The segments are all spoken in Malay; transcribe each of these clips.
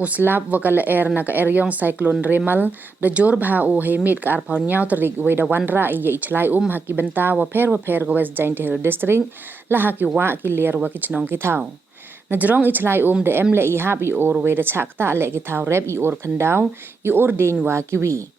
Uslap wakala na ka eryong cyclone Remal da jor bha o hemit ka arpaw nyaw tarik we da wanra iya ichlai haki benta wa per ga West Jain Tehir District la haki wa ki ler wa ki chnong ki thau. Na jrong ichlai da emle I hap I or we da chakta le ki thau rep I or khyndaw I or dieñ wa ki wi.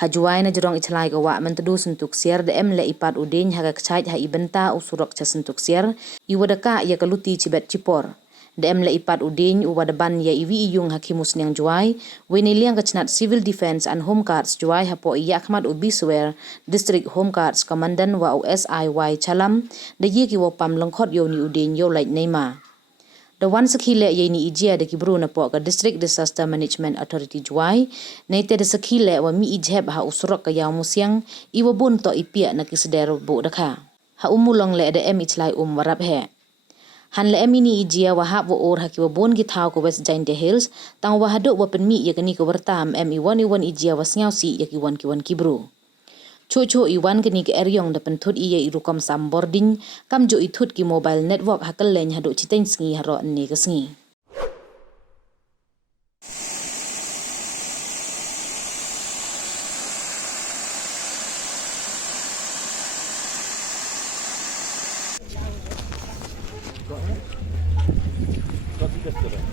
Ha Jowai na jrong ichlai ka wa mentadu sentuk siar da emle ipat u dieñ haga kchait ha ibenta usurok cha sentuk siar I wadaka ya kaluti chibet chipor. Da emle ipat u dieñ u wadaban ya iwi iyung hakimus niang Jowai weni liang kachnat Civil Defense and Home Guards Jowai hapo I yakmat u biswer District Home Guards Commandant wa u SIY Chalam da yiki wa pam lengkot yo ni u dieñ yo lait neima. Da wan sakile ye ni ijia da kibru na po ka District Disaster Management Authority Jowai neite da sakile wa mi jhep ha usurok ka yaw musiang iwa bun to ipia na kisedero bu dakha. Ha umulong le da ichlai warap he. Han le emini ijia wa hap wa or haki wa bon ki thau ko West Jain Hills tang wa hadok wa penmi ya kani ko bertam iwan ijia wa sngau si ya ki wan kibru. Cho iwan kani ke eryong da penthut iya irukom sam boarding kam jo ithut ki mobile network hakal leny hadok chiteng sngi haro anni ka sngi. Got